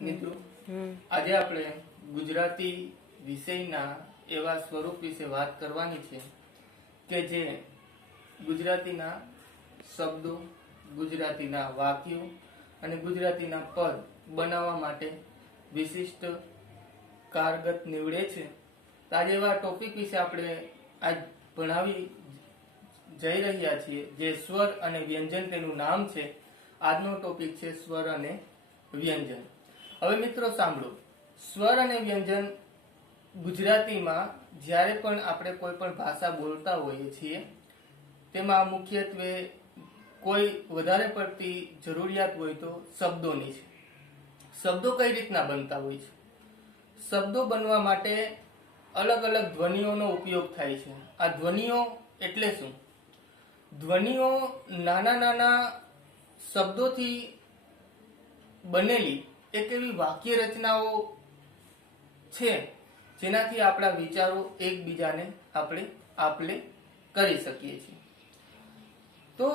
મિત્રો આજે આપણે ગુજરાતી વિષયના એવા સ્વરૂપ વિશે વાત કરવાની છે કે જે ગુજરાતીના શબ્દો, ગુજરાતીના વાક્યો અને ગુજરાતીના પદ બનાવવા માટે વિશિષ્ટ કારગત નીવડે છે. તો આજે એવા ટોપિક વિશે આપણે આજ ભણાવી જઈ રહ્યા છીએ, જે સ્વર અને વ્યંજન તેનું નામ છે. આજનો ટોપિક છે સ્વર અને વ્યંજન. હવે મિત્રો સાંભળો, સ્વર અને વ્યંજન ગુજરાતીમાં જ્યારે પણ આપણે કોઈ પણ ભાષા બોલતા હોઈએ છીએ તેમાં મુખ્યત્વે કોઈ વધારે પડતી જરૂરિયાત હોય તો શબ્દોની છે. શબ્દો કઈ રીતના બનતા હોય છે? શબ્દો બનવા માટે અલગ અલગ ધ્વનિઓનો ઉપયોગ થાય છે. આ ધ્વનિઓ એટલે શું? ધ્વનિઓ નાના નાના શબ્દોથી બનેલી એક એવી વાક્ય રચનાઓ છે જેનાથી આપણા વિચારો એકબીજાને આપણે આપલે કરી શકીએ છીએ. તો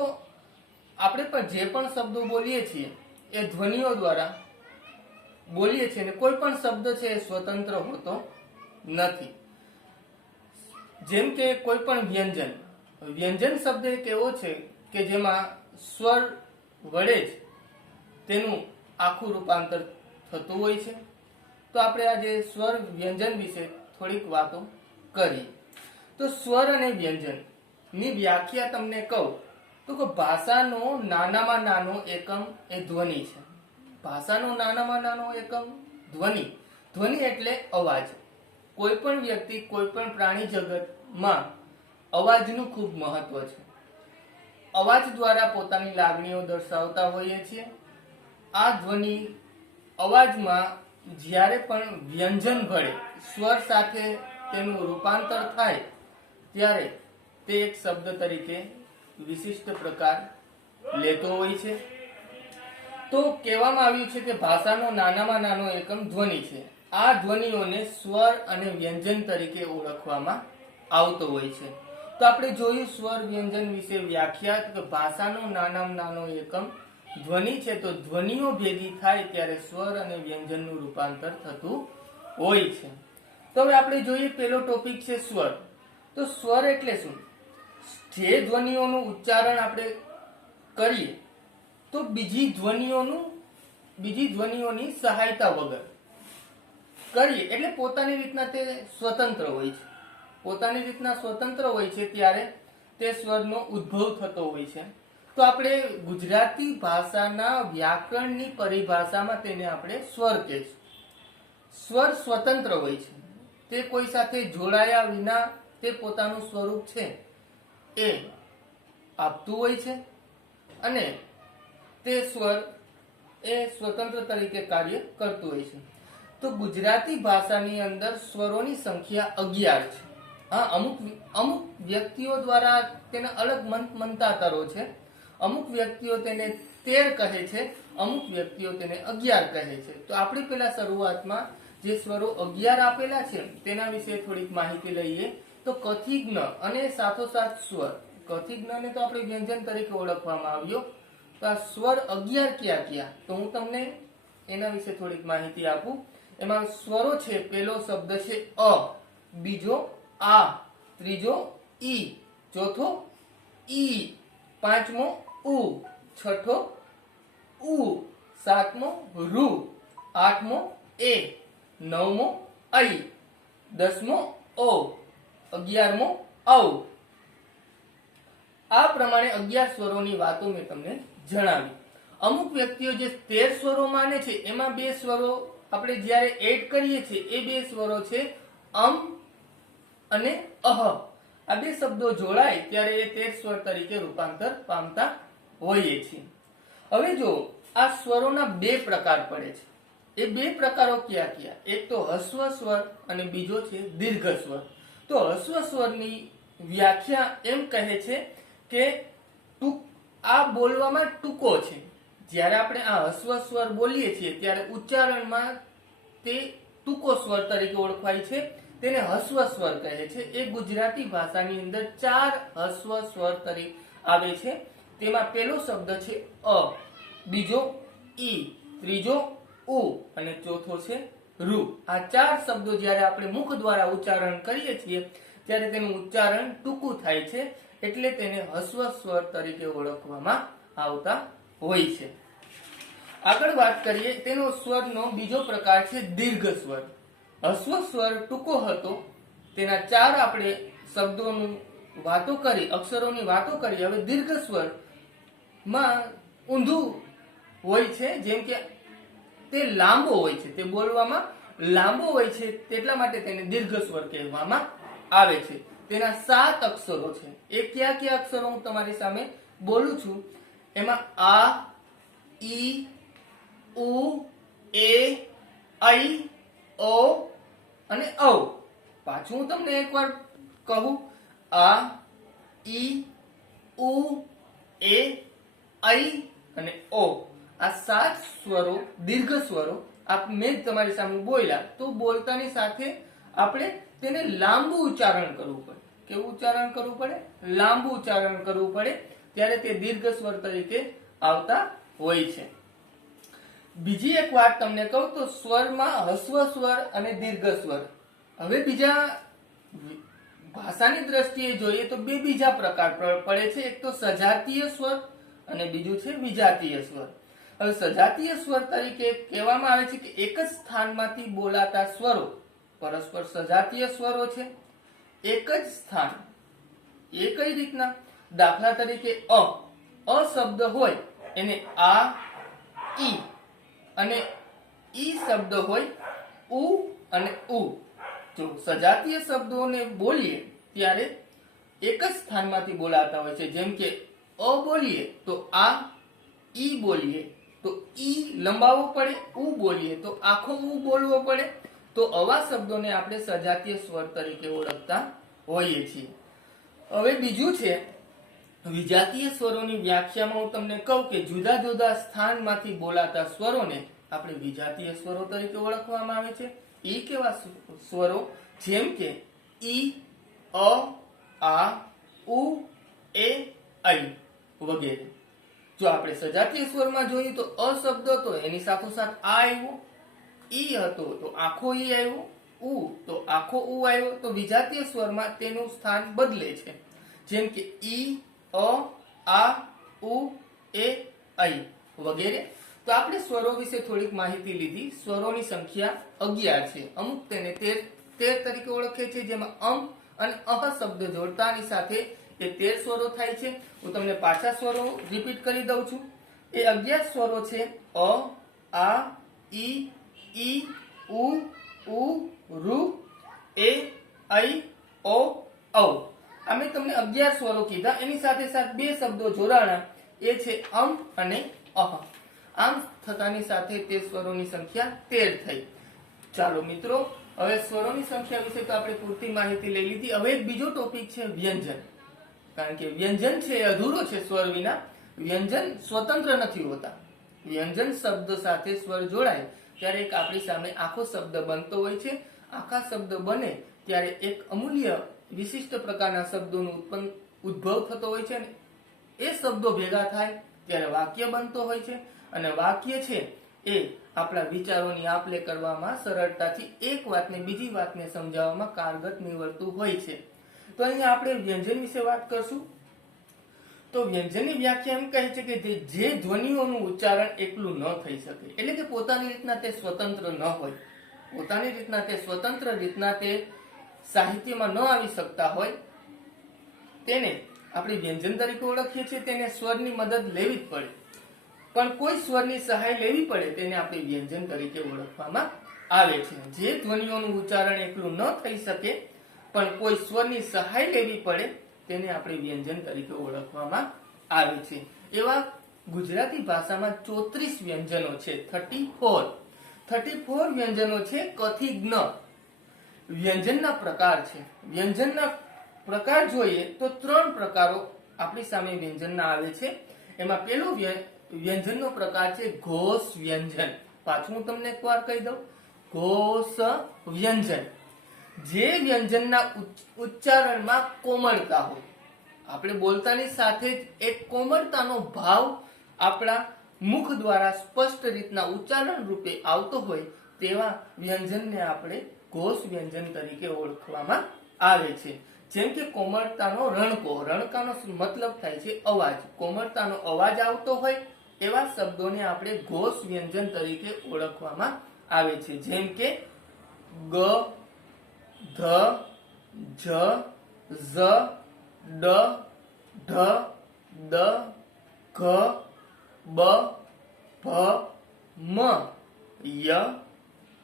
આપણે પણ જે પણ શબ્દો બોલીએ છીએ એ ધ્વનિઓ દ્વારા બોલીએ છીએ, ને કોઈ પણ શબ્દ છે એ સ્વતંત્ર હોતો નથી. જેમ કે કોઈ પણ વ્યંજન, વ્યંજન શબ્દ એક એવો છે કે જેમાં સ્વર વડે જ તેનું આખું રૂપાંતર થતું હોય છે. તો આપણે આજે સ્વર વ્યંજન વિશે થોડીક વાતો કરીએ. તો સ્વર અને વ્યંજન ની વ્યાખ્યા તમને કહું તો કે ભાષાનો નાનામાં નાનો એકમ એ ધ્વનિ છે. ભાષાનો નાનામાં નાનો એકમ ધ્વનિ. ધ્વનિ એટલે અવાજ. કોઈ પણ વ્યક્તિ, કોઈ પણ પ્રાણી જગતમાં અવાજનું ખૂબ મહત્વ છે. અવાજ દ્વારા પોતાની લાગણીઓ દર્શાવતા હોઈએ છીએ. આ ધ્વનિ અવાજમાં જ્યારે પણ વ્યંજન ભળે, સ્વર સાથે તેનું રૂપાંતર થાય ત્યારે તે એક શબ્દ તરીકે વિશિષ્ટ પ્રકાર લેતો હોય છે. તો કહેવામાં આવ્યું છે કે ભાષાનો નાનામાં નાનો એકમ ધ્વનિ છે. આ ધ્વનિઓને સ્વર અને વ્યંજન તરીકે ઓળખવામાં આવતો હોય છે. તો આપણે જોયું સ્વર વ્યંજન વિશે વ્યાખ્યા કે ભાષાનો નાનામાં નાનો એકમ ધ્વનિ છે. તો ધ્વનિઓ ભેગી થાય ત્યારે સ્વર અને વ્યંજનનું રૂપાંતર થતું હોય છે. તો હવે આપણે જોઈએ, પેલો ટોપિક છે સ્વર. તો સ્વર એટલે શું? જે ધ્વનિઓનું ઉચ્ચારણ આપણે કરીએ તો બીજી ધ્વનિઓની સહાયતા વગર કરીએ એટલે પોતાની રીતના તે સ્વતંત્ર હોય છે. પોતાની રીતના સ્વતંત્ર હોય છે ત્યારે તે સ્વરનો ઉદ્ભવ થતો હોય છે. તો આપણે ગુજરાતી ભાષાના વ્યાકરણની પરિભાષામાં તેને આપણે સ્વર કહીશું. સ્વર સ્વતંત્ર હોય છે. તે કોઈ સાથે જોડાયા વિના તે પોતાનું સ્વરૂપ છે એ આપતું હોય છે અને તે સ્વર એ સ્વતંત્ર તરીકે કાર્ય કરતું હોય છે. તો ગુજરાતી ભાષાની અંદર સ્વરોની સંખ્યા 11 છે. હા, અમુક વ્યક્તિઓ દ્વારા તેને અલગ મંતાતરો છે. અમુક વ્યક્તિઓ તેને 13 કહે છે, અમુક વ્યક્તિઓ તેને 11 કહે છે. તો આપણે પેલા શરૂઆતમાં જે સ્વરો 11 આપેલા છે તેના વિશે થોડીક માહિતી લઈએ. તો કથિજ્ઞ અને સાથોસાથ સ્વર. કથિજ્ઞને તો આપણે વ્યંજન તરીકે ઓળખવામાં આવ્યો. તો આ સ્વર 11 ક્યાં ક્યાં? તો હું તમને એના વિશે થોડીક માહિતી આપું. એમાં સ્વરો છે, પેલો શબ્દ છે અ, બીજો આ, ત્રીજો ઈ, ચોથો ઈ, પાંચમો ઉ, છઠ્ઠો ઉ, સાતમો રૂ, આઠમો એ, નવમો ઐ, 10મો ઓ, 11મો ઔ. આ પ્રમાણે 11 સ્વરોની વાતો મેં તમને જણાવી. અમુક વ્યક્તિઓ જે 13 સ્વરો માને છે એમાં 2 સ્વરો આપણે જ્યારે એડ કરીએ છીએ એ 2 સ્વરો છે અમ અને અહ. આ 2 શબ્દો જોડાય ત્યારે એ 13 સ્વર તરીકે રૂપાંતર પામતા હોઈએ છીએ. હવે જો આ સ્વરોના 2 પ્રકાર પડે છે. એ 2 પ્રકારો કયા કયા? એક તો હસ્વ સ્વર અને બીજો છે દીર્ઘ સ્વર. તો હસ્વ સ્વરની વ્યાખ્યા એમ કહે છે કે આ બોલવામાં ટૂંકો છે. જ્યારે આપણે આ હસ્વ સ્વર બોલીએ છીએ ત્યારે ઉચ્ચારણમાં તે ટૂંકો સ્વર તરીકે ઓળખાય છે. તેને હસ્વ સ્વર કહે છે. એ ગુજરાતી ભાષાની અંદર 4 હસ્વ સ્વર તરીકે આવે છે. તેમાં પહેલો શબ્દ છે અ, બીજો ઈ, ત્રીજો ઉ અને ચોથો છે રૂ. આ 4 શબ્દો જ્યારે આપણે મુખ દ્વારા ઉચ્ચારણ કરીએ છીએ ત્યારે તેનું ઉચ્ચારણ ટૂંકું થાય છે, એટલે તેને હસ્વ સ્વર તરીકે ઓળખવામાં આવતા હોય છે. આગળ વાત કરીએ, તેનો સ્વરનો બીજો પ્રકાર છે દીર્ઘ સ્વર. હસ્વ સ્વર ટૂંકો હતો, તેના 4 આપણે શબ્દોની વાતો કરી, અક્ષરોની વાતો કરી. હવે દીર્ઘ સ્વર માં ઊંધું હોય છે, જેમ કે તે લાંબો હોય છે, તે બોલવામાં લાંબો હોય છે, તેટલા માટે તેને દીર્ઘ સ્વર કહેવામાં આવે છે. તેના 7 અક્ષરો છે. એ કયા કયા અક્ષરો હું તમારી સામે બોલું છું, એમાં આ, ઈ, ઉ, એ, ઐ, ઓ અને ઔ. પાછું હું તમને એકવાર કહું, આ, ઈ, ઉ, એ, ઐ અને ઓ. આ 7 સ્વરો દીર્ઘ સ્વરો મેં તમારી સામે બોલ્યા, તો બોલતાની સાથે આપણે તેને લાંબુ ઉચ્ચારણ કરવું પડે. કેવું ઉચ્ચારણ કરવું પડે? લાંબુ ઉચ્ચારણ કરવું પડે, ત્યારે તે દીર્ઘ સ્વર તરીકે આવતા હોય છે. બીજી એક વાત તમને કહું તો સ્વરમાં હસ્વ સ્વર અને દીર્ઘ સ્વર. હવે બીજા ભાષાની દ્રષ્ટિએ જોઈએ તો બે બીજા પ્રકાર પડે છે. એક તો સજાતીય સ્વર અને બીજું છે વિજાતીય સ્વર. હવે સજાતીય સ્વર તરીકે કહેવામાં આવે છે કે એક જ સ્થાનમાંથી બોલાતા સ્વરો પરસ્પર સજાતીય સ્વરો છે. એક જ સ્થાન. એ કઈ રીતના? દાખલા તરીકે અ શબ્દ હોય એને આ, ઈ અને ઈ શબ્દ હોય ઉ અને ઉ. જો સજાતીય શબ્દોને બોલીએ ત્યારે એક જ સ્થાનમાંથી બોલાતા હોય છે. જેમ કે અ બોલીએ તો આ, ઈ બોલીએ તો ઈ લંબાવવો પડે, ઉ બોલીએ તો આખો ઉ બોલવો પડે. તો આવા શબ્દોને આપણે સજાતીય સ્વર તરીકે ઓળખતા હોઈએ છીએ. હવે બીજું છે વિજાતીય સ્વરોની વ્યાખ્યામાં હું તમને કહું કે જુદા જુદા સ્થાનમાંથી બોલાતા સ્વરોને આપણે વિજાતીય સ્વરો તરીકે ઓળખવામાં આવે છે. ઈ કેવા સ્વરો? જેમ કે ઈ, અ, આ, ઉ, એ, ઐ વગેરે. જો આપણે સજાતીય સ્વરમાં જોઈએ તો અ શબ્દ હતો, એની સાથોસાથ આ આવ્યો, ઈ હતો તો આખો ઈ આવ્યો, ઉ તો આખો ઉ આવ્યો. તો વિજાતીય સ્વરમાં તેનું સ્થાન બદલે છે. જેમ કે ઈ, અ, આ, ઉ, એ, ઐ વગેરે. તો આપણે સ્વરો વિશે થોડીક માહિતી લીધી. સ્વરોની સંખ્યા 11 છે. અમુક તેને 13 તરીકે ઓળખે છે, જેમાં અમ અને અહ શબ્દ જોડતાની સાથે એ 13 સ્વરો થાય છે. હું તમને પાછા સ્વરો રિપીટ કરી દઉં છું. એ 11 સ્વરો છે અ, આ, ઈ, ઉ, રૂ, એ, ઐ, ઓ, ઔ. આ મેં તમને 11 સ્વરો કીધા. એની સાથે સાથે બે શબ્દો જોડાણા, એ છે અમ અને અહ. આમ થતાની સાથે તે સ્વરોની સંખ્યા 13 થઈ. ચાલો મિત્રો, હવે સ્વરોની સંખ્યા વિશે તો આપણે પૂરતી માહિતી લઈ લીધી. હવે એક બીજો ટોપિક છે વ્યંજન. કારણ કે વ્યંજન છે એ અધૂરો છે સ્વર વિના. વ્યંજન સ્વતંત્ર નથી હોતા. વ્યંજન શબ્દ સાથે સ્વર જોડાય ત્યારે એક આપણી સામે આખો શબ્દ બનતો હોય છે. આખા શબ્દ બને ત્યારે એક અમૂલ્ય વિશિષ્ટ પ્રકારના શબ્દોનો ઉદ્ભવ થતો હોય છે, અને એ શબ્દો ભેગા થાય ત્યારે વાક્ય બનતો હોય છે. અને વાક્ય છે એ આપણા વિચારોની આપ-લે કરવામાં સરળતાથી એક વાતને બીજી વાતને સમજાવવામાં કારગત નીવડતું હોય છે. તો અહીંયા આપણે વ્યંજન વિશે વાત કરશું. તો વ્યંજનની વ્યાખ્યા એમ કહે છે કે જે ધ્વનિઓનું ઉચ્ચારણ એકલું ન થઈ શકે, એટલે કે પોતાની રીતના તે સ્વતંત્ર ન હોય, પોતાની રીતના તે સ્વતંત્ર રીતના તે સાહિત્યમાં ન આવી શકતા હોય, તેને આપણે વ્યંજન તરીકે ઓળખીએ છીએ. તેને સ્વરની મદદ લેવી જ પડે, પણ કોઈ સ્વરની સહાય લેવી પડે તેને આપણે વ્યંજન તરીકે ઓળખવામાં આવે છે. જે ધ્વનિઓનું ઉચ્ચારણ એકલું ન થઈ શકે પણ કોઈ સ્વરની સહાય લેવી પડે તેને આપણે વ્યંજન તરીકે ઓળખવામાં આવે છે. એવા ગુજરાતી ભાષામાં 34 વ્યંજનો છે. 34 વ્યંજનો છે ક થી જ્ઞ. વ્યંજનના પ્રકાર છે. વ્યંજનના પ્રકાર જોઈએ તો 3 પ્રકારો આપણી સામે વ્યંજનના આવે છે. એમાં પહેલું વ્યંજનનો પ્રકાર છે ઘોષ વ્યંજન. પાછું હું તમને એકવાર કહી દઉં, ઘોષ વ્યંજન. જે વ્યંજનના ઉચ્ચારણમાં કોમળતા હોય, આપણે બોલતાની સાથે જ એક કોમળતાનો ભાવ આપણા મુખ દ્વારા સ્પષ્ટ રીતના ઉચ્ચારણ રૂપે આવતો હોય તેવા વ્યંજનને આપણે ઘોષ વ્યંજન તરીકે ઓળખવામાં આવે છે. જેમ કે કોમળતાનો રણકો, રણકાનો મતલબ થાય છે અવાજ, કોમળતાનો અવાજ આવતો હોય એવા શબ્દોને આપણે ઘોષ વ્યંજન તરીકે ઓળખવામાં આવે છે. જેમ કે ગ, ધ, જ, ઝ, ડ, ઢ, દ, ઘ, બ, ભ, મ, ય,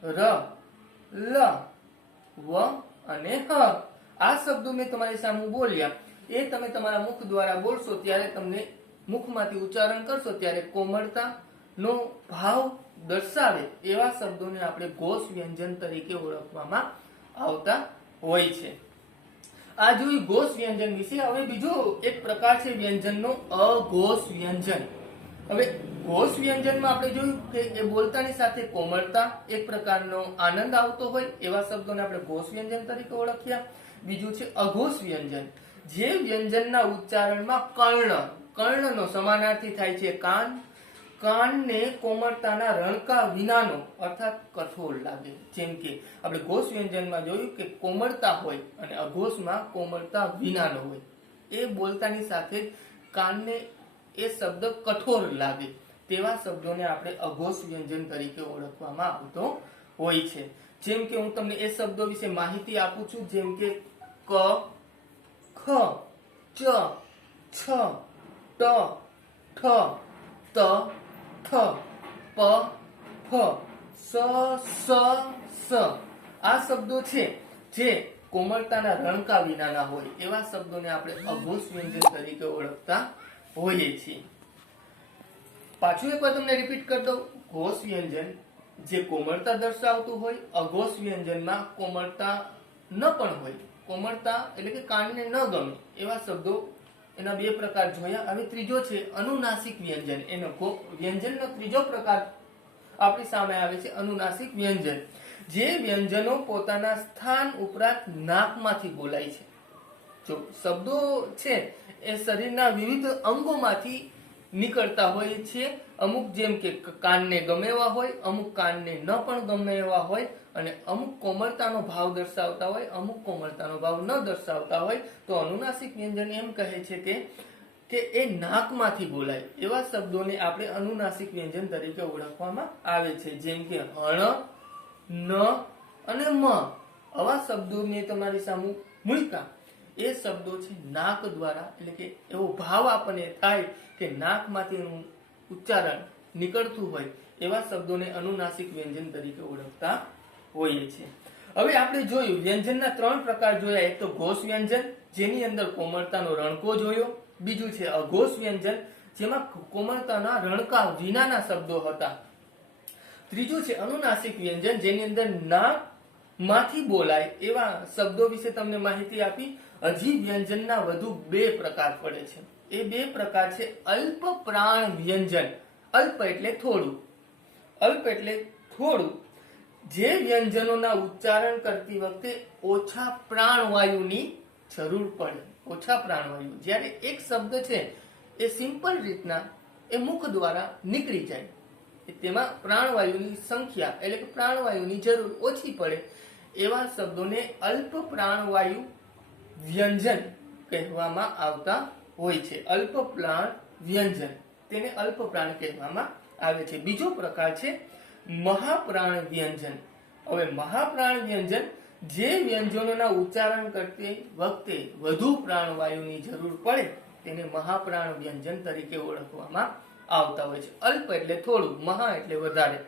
ર, લ, વ અને હ. આ શબ્દો મેં તમારી સામે બોલ્યા એ તમે તમારા મુખ દ્વારા બોલશો ત્યારે તમને મુખમાંથી ઉચ્ચારણ કરશો ત્યારે કોમળતા નો ભાવ દર્શાવે એવા શબ્દોને આપણે ઘોષ વ્યંજન તરીકે ઓળખવામાં આવતા હોય છે. આ જોયું ઘોષ વ્યંજન વિશે. હવે બીજો એક પ્રકાર છે વ્યંજનનો અઘોષ વ્યંજન. હવે ઘોષ વ્યંજનમાં આપણે જોયું કે એ બોલતાની સાથે કોમળતા, એક પ્રકારનો આનંદ આવતો હોય એવા શબ્દોને આપણે ઘોષ વ્યંજન તરીકે ઓળખ્યા. બીજું છે અઘોષ વ્યંજન, જે વ્યંજનના ઉચ્ચારણમાં કર્ણનો સમાનાર્થી થાય છે કાન, કાનને કોમળતાના રણકા વિનાનો અર્થાત કઠોર લાગે. જેમ કે આપણે ઘોષ વ્યંજનમાં જોયું કે કોમળતા હોય અને અઘોષમાં કોમળતા વિનાનો હોય. એ બોલતાની સાથે કાનને એ શબ્દ કઠોર લાગે તેવા શબ્દોને આપણે અઘોષ વ્યંજન તરીકે ઓળખવામાં આવતો હોય છે. જેમ કે હું તમને એ શબ્દો વિશે માહિતી આપું છું. જેમ કે ક, ખ, ચ, છ, ટ, ઠ, ત, થ, પ, ફ, સ, સ. આ શબ્દો છે જે કોમળતાના રણકા વિનાના હોય એવા શબ્દોને આપણે અઘોષ વ્યંજન તરીકે ઓળખતા હોઈએ છીએ. પાછું એકવાર તમને રિપીટ કરી દઉં. ઘોષ વ્યંજન જે કોમળતા દર્શાવતું હોય, અઘોષ વ્યંજનમાં કોમળતા ન પણ હોય, કોમળતા એટલે કે કાનને ન ગમે એવા શબ્દો, એના બે પ્રકાર જોયા. હવે ત્રીજો છે અનુનાસિક વ્યંજન. એનો વ્યંજનનો ત્રીજો પ્રકાર આપણી સામે આવે છે અનુનાસિક વ્યંજન. જે વ્યંજનો પોતાના સ્થાન ઉપરાંત નાકમાંથી બોલાય છે. જો શબ્દો છે એ શરીરના વિવિધ અંગોમાંથી નીકળતા હોય છે. અમુક જેમ કે કાનને ગમે એવા હોય, અમુક કાનને ન પણ ગમે એવા હોય, અને અમુક કોમળતાનો ભાવ દર્શાવતા હોય, અમુક કોમળતાનો ભાવ ન દર્શાવતા હોય. તો અનુનાસિક વ્યંજન એમ કહે છે કે એ નાકમાંથી બોલાય એવા શબ્દોને આપણે અનુનાસિક વ્યંજન તરીકે ઓળખવામાં આવે છે. જેમ કે હણ, ન અને મ. આવા શબ્દો મેં તમારી સામે મૂક્યા. એ શબ્દો છે નાક દ્વારા, એટલે કે એવો ભાવ આપણને થાય કે નાકમાંથી એનું ઉચ્ચારણ નીકળતું હોય એવા શબ્દોને અનુનાસિક વ્યંજન તરીકે ઓળખતા હોઈએ છીએ. હવે આપણે જોયું વ્યંજનના 3 પ્રકાર જોયા. એક તો ઘોષ વ્યંજન જેની અંદર કોમળતાનો રણકો જોયો. બીજું છે અઘોષ વ્યંજન જેમાં કોમળતાના રણકા વિનાના શબ્દો હતા. ત્રીજું છે અનુનાસિક વ્યંજન જેની અંદર નાક માંથી બોલાય એવા શબ્દો વિશે તમને માહિતી આપી. હજી વ્યંજનના વધુ 2 પ્રકાર પડે છે. એ 2 પ્રકાર છે અલ્પ પ્રાણ વ્યંજન. અલ્પ એટલે થોડું, અલ્પ એટલે થોડું. જે વ્યંજનોના ઉચ્ચારણ કરતી વખતે ઓછા પ્રાણવાયુની જરૂર પડે. ઓછા પ્રાણવાયુ, જ્યારે એક શબ્દ છે એ સિમ્પલ રીતના એ મુખ દ્વારા નીકળી જાય, તેમાં પ્રાણવાયુની સંખ્યા એટલે કે પ્રાણવાયુની જરૂર ઓછી પડે એવા શબ્દોને અલ્પ પ્રાણવાયુ વ્યંજન કહેવામાં આવતા હોય છે. અલ્પ પ્રાણ વ્યંજન, તેને અલ્પ પ્રાણ કહેવામાં આવે છે. બીજો પ્રકાર છે મહાપ્રાણ વ્યંજન. હવે મહાપ્રાણ વ્યંજન જે વ્યંજનોના ઉચ્ચારણ કરતી વખતે વધુ પ્રાણવાયુની જરૂર પડે તેને મહાપ્રાણ વ્યંજન તરીકે ઓળખવામાં આવતા હોય છે. અલ્પ એટલે થોડું, મહા એટલે વધારે.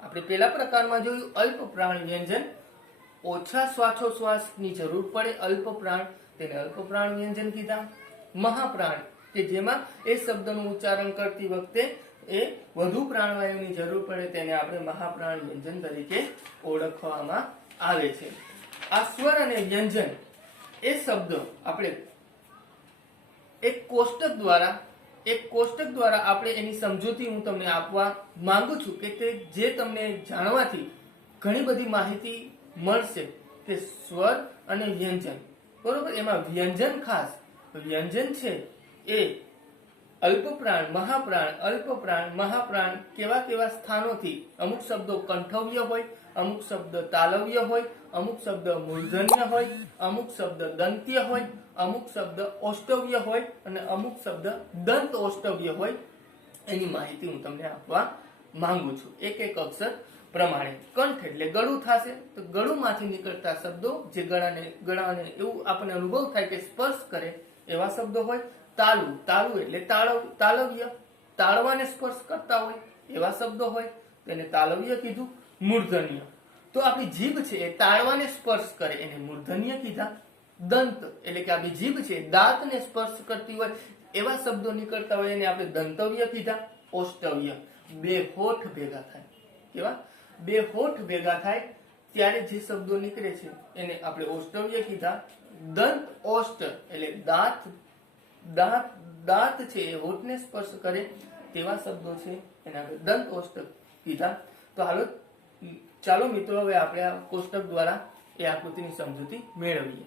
આપણે પેલા પ્રકારમાં જોયું અલ્પ પ્રાણ વ્યંજન, ઓછા શ્વાસોશ્વાસની જરૂર પડે અલ્પ પ્રાણ, તેને અલ્પ પ્રાણ વ્યંજન કીધા. મહાપ્રાણ કે જેમાં એ શબ્દનું ઉચ્ચારણ કરતી વખતે એ વધુ પ્રાણવાયુની જરૂર પડે તેને આપણે મહાપ્રાણ વ્યંજન તરીકે ઓળખવામાં આવે છે. આ સ્વર અને વ્યંજન એ શબ્દો આપણે એક કોષ્ટક દ્વારા આપણે એની સમજૂતી હું તમને આપવા માંગુ છું કે તે જે તમને જાણવાથી ઘણી બધી માહિતી મળશે કે સ્વર અને વ્યંજન, બરોબર. એમાં વ્યંજન, ખાસ વ્યંજન છે એ અલ્પપ્રાણ, મહાપ્રાણ, અલ્પપ્રાણ, મહાપ્રાણ કેવા કેવા સ્થાનોથી અમુક શબ્દો કંઠવ્ય હોય, અમુક શબ્દ તાલવ્ય હોય, અમુક શબ્દ મૂર્ધન્ય હોય, અમુક શબ્દ દંત્ય હોય, અમુક શબ્દ ઓષ્ટવ્ય હોય અને અમુક શબ્દ દંત ઓષ્ટવ્ય હોય, એની માહિતી હું તમને આપવા માંગુ છું એક એક અક્ષર પ્રમાણે. કંઠ એટલે ગળું થશે, તો ગળુંમાંથી નીકળતા શબ્દો જે ગળાને એવું આપણને અનુભવ થાય કે સ્પર્શ કરે એવા શબ્દો હોય. તાલુ, તાલુ એટલે તાલવ્ય, તાળવાને સ્પર્શ કરતા હોય એવા શબ્દો હોય, તેને તાલવ્ય કીધું. મૂર્ધન્ય, તો આપણી જીભ છે એ તાળવાને સ્પર્શ કરે એને મૂર્ધન્ય કીધા. દંત એટલે કે આપણી જીભ છે દાંતને સ્પર્શ કરતી હોય એવા શબ્દો નીકળતા હોય એને આપણે દંતવ્ય કીધા. ઓષ્ટવ્ય, બે હોઠ ભેગા થાય, કેવા બે હોઠ ભેગા થાય ત્યારે જે શબ્દો નીકળે છે એને આપણે ઓષ્ટવ્ય કીધા. દંત ઓષ્ટ એટલે દાંત છે એ હોઠને સ્પર્શ કરે તેવા શબ્દો છે એને આપણે દંત ઓષ્ટક કીધા. તો ચાલો મિત્રો હવે આપણે આ કોષ્ટક દ્વારા એ આકૃતિની સમજૂતી મેળવીએ.